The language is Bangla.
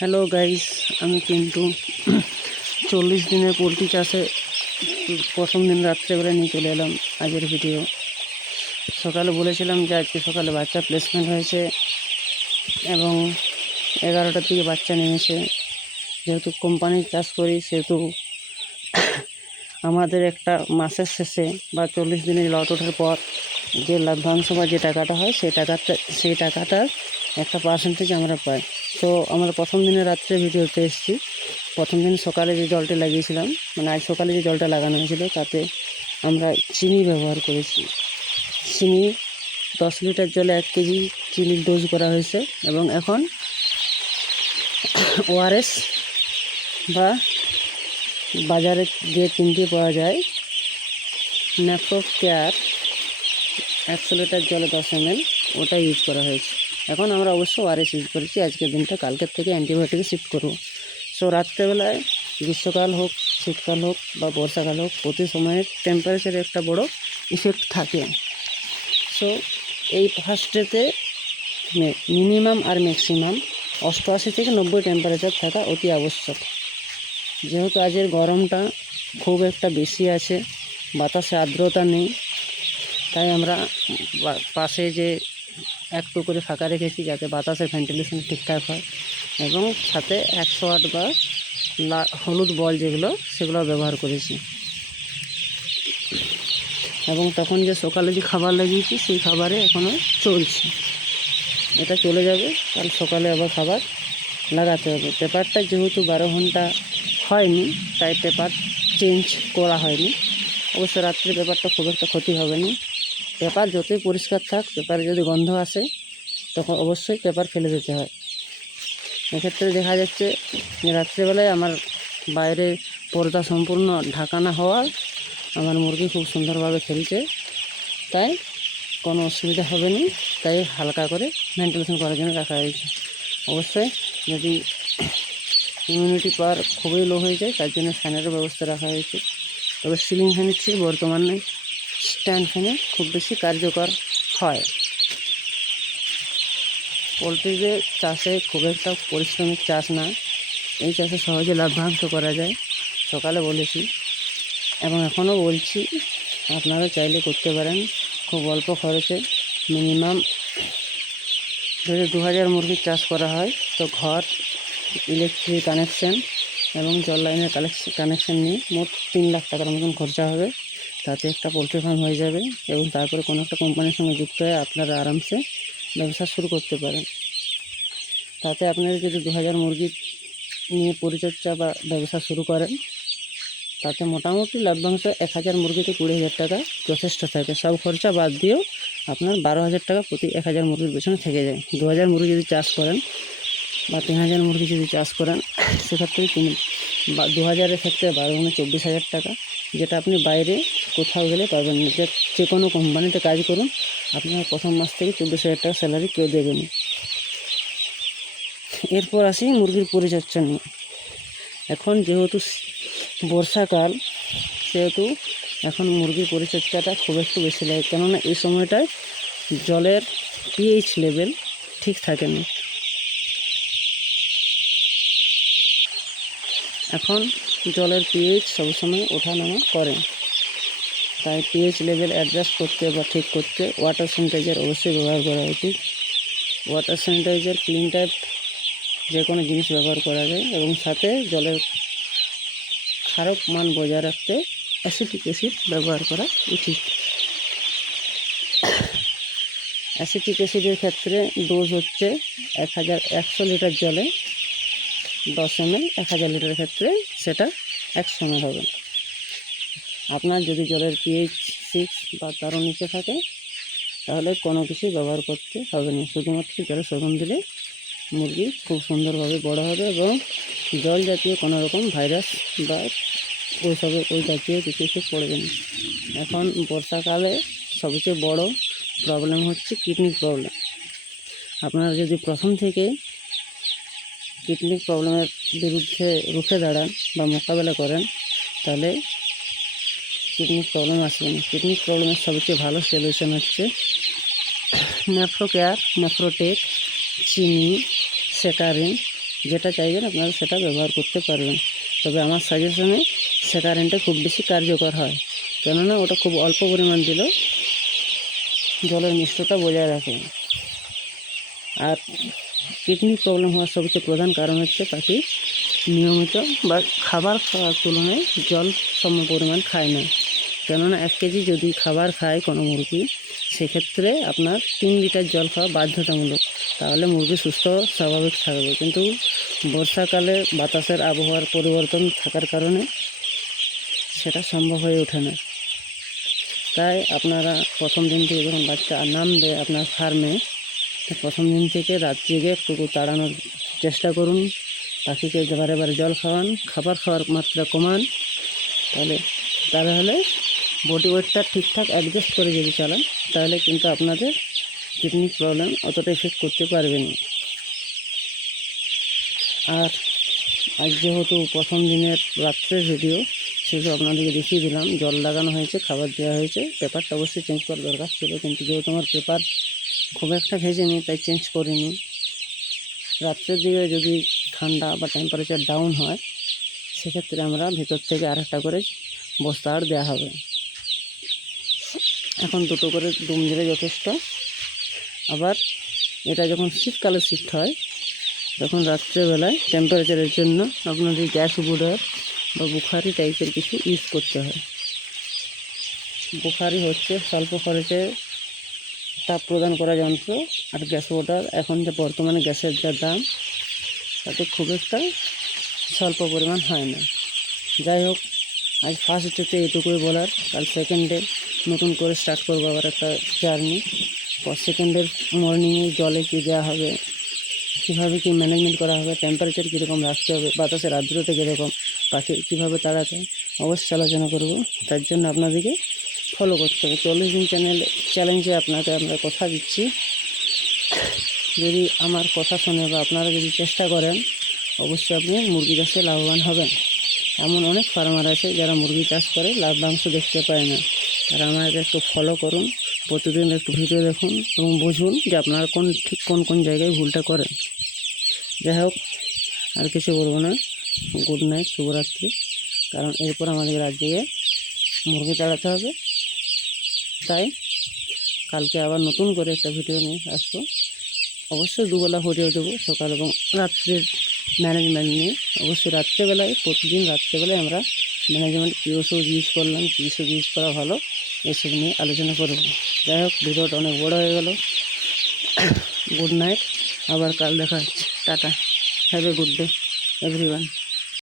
হ্যালো গাইস, আমি কিন্তু 40 দিনের পোলট্রি চাষে প্রথম দিন রাত্রেবেলা নিয়ে চলে এলাম আজকের ভিডিও। সকালে বলেছিলাম যে আজকে সকালে বাচ্চা প্লেসমেন্ট হয়েছে এবং 11টার দিকে বাচ্চা নেমেছে। যেহেতু কোম্পানির চাষ করি সেহেতু আমাদের একটা মাসের শেষে বা 40 দিনের লট ওঠার পর যে লভ্যাংশ বা যে টাকাটা হয় সেই টাকাটার একটা পার্সেন্টেজ আমরা পাই। তো আমরা প্রথম দিনে রাত্রে ভিডিওতে এসেছি। প্রথম দিন সকালে যে জলটা লাগিয়েছিলাম, মানে আজ সকালে যে জলটা লাগানো হয়েছিল তাতে আমরা চিনি ব্যবহার করেছি। চিনি 10 লিটার জলে 1 কেজি চিনির ডোজ করা হয়েছে এবং এখন ওআরএস বা বাজারে যে চিনিটি পাওয়া যায় ন্যাপো কেয়ার 100 লিটার জলে 10 ml ওটা ইউজ করা হয়েছে। এখন আমরা অবশ্য ওআরএস ইউজ করেছি। আজকের দিনটা কালকের থেকে অ্যান্টিবায়োটিকে শিফট করব। সো রাত্রেবেলায় গ্রীষ্মকাল হোক, শীতকাল হোক বা বর্ষাকাল হোক, প্রতি সময়ের টেম্পারেচারে একটা বড় ইফেক্ট থাকে। সো এই ফার্স্ট ডেতে মিনিমাম আর ম্যাক্সিমাম 88 থেকে 90 টেম্পারেচার থাকা অতি আবশ্যক। যেহেতু আজের গরমটা খুব একটা বেশি আছে, বাতাসে আর্দ্রতা নেই, তাই আমরা পাশে যে একটু করে ফাঁকা রেখেছি যাতে বাতাসের ভেন্টিলেশন ঠিকঠাক হয় এবং সাথে 100 ওয়াট বা হলুদ বল যেগুলো সেগুলো ব্যবহার করেছি। এবং তখন যে সকালে যে খাবার লাগিয়েছি সেই খাবারে এখনও চলছে, এটা চলে যাবে। কাল সকালে আবার খাবার লাগাতে হবে। পেপারটা যেহেতু 12 ঘন্টা হয়নি তাই পেপার চেঞ্জ করা হয়নি। অবশ্য রাত্রে পেপারটা খুব একটা ক্ষতি হবে না। পেপার যতই পরিষ্কার থাক, পেপারে যদি গন্ধ আসে তখন অবশ্যই পেপার ফেলে দিতে হয়। এক্ষেত্রে দেখা যাচ্ছে যে রাত্রেবেলায় আমার বাইরে পর্দা সম্পূর্ণ ঢাকা না হওয়ার আমার মুরগি খুব সুন্দরভাবে খেলছে, তাই কোনো অসুবিধা হবে না। তাই হালকা করে ভেন্টিলেশন করার জন্য রাখা হয়েছে। অবশ্যই যদি ইমিউনিটি পাওয়ার খুবই লো হয়ে যায় তার জন্য ফ্যানেরও ব্যবস্থা রাখা হয়েছে। তবে সিলিং ফ্যানের চেয়ে বর্তমানে স্ট্যান্ড ফ্যানে খুব বেশি কার্যকর হয়। পোলট্রিদের চাষে খুব একটা পরিশ্রমিক চাষ না, এই চাষে সহজে লভ্যাংশ করা যায়। সকালে বলেছি এবং এখনও বলছি, আপনারা চাইলে করতে পারেন খুব অল্প খরচে। মিনিমাম যদি 2000 মুরগির চাষ করা হয় তো ঘর, ইলেকট্রিক কানেকশান এবং জল লাইনের কানেকশান নিয়ে মোট 3 লাখ টাকার মতন খরচা হবে। তাতে একটা পোলট্রি ফার্ম হয়ে যাবে এবং তারপরে কোনো একটা কোম্পানির সঙ্গে যুক্ত হয়ে আপনারা আরামসে ব্যবসা শুরু করতে পারেন। তাতে আপনারা যদি 2000 মুরগি নিয়ে পরিচর্যা বা ব্যবসা শুরু করেন তাতে মোটামুটি লভ্যাংশ 1000 মুরগিতে 20,000 টাকা যথেষ্ট থাকে। সব খরচা বাদ দিয়েও আপনার 12,000 টাকা প্রতি 1000 মুরগির পেছনে থেকে যায়। 2000 মুরগি যদি চাষ করেন বা 3000 মুরগি যদি চাষ করেন সেক্ষেত্রে 2000-এর ক্ষেত্রে 12 × 24,000 টাকা, যেটা আপনি বাইরে কোথাও গেলে পাবেন না। যে কোনো কোম্পানিতে কাজ করুন, আপনার প্রথম মাস থেকে 24,000 টাকা স্যালারি কেউ দেবে না। এরপর আসি মুরগির পরিচর্যা নিয়ে। এখন যেহেতু বর্ষাকাল সেহেতু এখন মুরগির পরিচর্যাটা খুব একটু বেশি লাগে, কেননা এই সময়টায় জলের পিএইচ লেভেল ঠিক থাকে না। এখন জলের পিএইচ সবসময় ওঠানামা করে, তাই পিএইচ লেভেল অ্যাডজাস্ট করতে বা ঠিক করতে ওয়াটার স্যানিটাইজার অবশ্যই ব্যবহার করা উচিত। ওয়াটার স্যানিটাইজার ক্লিন টাইপ যে কোনো জিনিস ব্যবহার করা যায় এবং সাথে জলের খারাপ মান বজায় রাখতে অ্যাসিটিক অ্যাসিড ব্যবহার করা উচিত। অ্যাসিটিক অ্যাসিডের ক্ষেত্রে ডোজ হচ্ছে 100 লিটার জলে 10 ml, 1000 লিটারের ক্ষেত্রে সেটা 100 ml হবে। আপনার যদি জলের পিএইচ 6 বা তারও নিচে থাকে তাহলে কোনো কিছুই ব্যবহার করতে হবে না, শুধুমাত্র জলে শোধন দিলে মুরগি খুব সুন্দরভাবে বড় হবে এবং জল জাতীয় কোনো রকম ভাইরাস বা ওই জাতীয় কিছু পড়বে না। এখন বর্ষাকালে সবচেয়ে বড় প্রবলেম হচ্ছে কিডনি প্রবলেম। আপনারা যদি প্রথম থেকে কিডনি প্রবলেমের বিরুদ্ধে রুখে দাঁড়ান বা মোকাবেলা করেন তাহলে কিডনি প্রবলেম আসবে না। কিডনি প্রবলেমের সবচেয়ে ভালো সলিউশন হচ্ছে ন্যাপ্রো কেয়ার, ন্যাপ্রোটেক, চিনি, সেটারিন যেটা চাইবেন আপনারা সেটা ব্যবহার করতে পারবেন। তবে আমার সাজেশনে স্যাকারেন্টটা খুব বেশি কার্যকর হয়, কেননা ওটা খুব অল্প পরিমাণ দিলেও জলের মিষ্টতা বজায় রাখে। আর কিডনি প্রবলেম হওয়ার সবচেয়ে প্রধান কারণ হচ্ছে পাখি নিয়মিত বা খাবার খাওয়ার তুলনায় জল সম পরিমাণ খায় না। কেননা 1 কেজি যদি খাবার খায় কোনো মুরগি, সেক্ষেত্রে আপনার 3 লিটার জল খাওয়া বাধ্যতামূলক, তাহলে মুরগি সুস্থ স্বাভাবিক থাকবে। কিন্তু বর্ষাকালে বাতাসের আবহাওয়ার পরিবর্তন থাকার কারণে সেটা সম্ভব হয়ে ওঠে না। তাই আপনারা প্রথম দিন থেকে যখন বাচ্চা নামবে আপনার ফার্মে, প্রথম দিন থেকে রাত জেগে একটু তাড়ানোর চেষ্টা করুন। পাখিকে বারে বারে জল খাওয়ান, খাবার খাওয়ার মাত্রা কমান। তাহলে বডি ওয়েটটা ঠিকঠাক অ্যাডজাস্ট করে যদি চালান, তাহলে কিন্তু আপনাদের কিডনি প্রবলেম অতটা এফেক্ট করতে পারবে না। আর আজ যেহেতু প্রথম দিনের রাত্রের ভিডিও, সেগুলো আপনাদেরকে দেখিয়ে দিলাম। জল লাগানো হয়েছে, খাবার দেওয়া হয়েছে। পেপারটা অবশ্যই চেঞ্জ করার দরকার ছিল, কিন্তু যেহেতু আমার পেপার খুব একটা ভেজেনি তাই চেঞ্জ করিনি। রাত্রের দিকে যদি ঠান্ডা বা টেম্পারেচার ডাউন হয়, সেক্ষেত্রে আমরা ভিতর থেকে আরেকটা করে বস্তা আর দেওয়া হবে। এখন 2টো করে ডুম দিলে যথেষ্ট। আবার এটা যখন শীতকালে শিফট হয়, তখন রাত্রেবেলায় টেম্পারেচারের জন্য আপনাদের গ্যাস বুডার বা বুখারি টাইপের কিছু ইউজ করতে হয়। বুখারি হচ্ছে স্বল্প খরচে তাপ প্রদান করা যন্ত্র, আর গ্যাস ওয়াটার এখন যে বর্তমানে গ্যাসের যা দাম, তাতে খুব একটা স্বল্প পরিমাণ হয় না। যাই হোক, আজ ফার্স্ট ডেতে এইটুকুই বলার। কাল সেকেন্ডে নতুন করে স্টার্ট করবো আবার একটা জার্নি। সেকেন্ডের মর্নিংয়ে জলে কী দেওয়া হবে, কীভাবে কী ম্যানেজমেন্ট করা হবে, টেম্পারেচার কীরকম রাখতে হবে, বাতাসের আর্দ্রতা কীরকম, পাখি কীভাবে তাড়াতে অবশ্যই আলোচনা করব। তার জন্য আপনাদেরকে ফলো করতে হবে। 40 দিন চ্যালেঞ্জে আপনাকে আমরা কথা দিচ্ছি, যদি আমার কথা শুনে বা আপনারা যদি চেষ্টা করেন, অবশ্যই আপনি মুরগি চাষে লাভবান হবেন। এমন অনেক ফার্মার আছে যারা মুরগি চাষ করে লাভবাংশ দেখতে পায় না। তারা আমাকে একটু ফলো করুন, প্রতিদিন একটু ভিডিও দেখুন এবং বুঝুন যে আপনারা কোন জায়গায় ভুলটা করেন। যাই হোক, আর কিছু বলবো না। গুড নাইট, শুভরাত্রি। কারণ এরপর আমাদের রাজ্যে মুরগি তাড়াতে হবে, তাই কালকে আবার নতুন করে একটা ভিডিও নিয়ে আসবো। অবশ্যই দুবেলা ভিডিও দেবো, সকাল এবং রাত্রের ম্যানেজমেন্ট নিয়ে। অবশ্যই রাত্রেবেলায়, প্রতিদিন রাত্রেবেলায় আমরা ম্যানেজমেন্ট কী ওষুধ ইউজ করলাম, কী ওষুধ ইউজ করা ভালো, এসব নিয়ে আলোচনা করব। যাই হোক, ভিডিওটা অনেক বড় হয়ে গেল। গুড নাইট, আবার কাল দেখা হচ্ছে। Tata, have a good day everyone.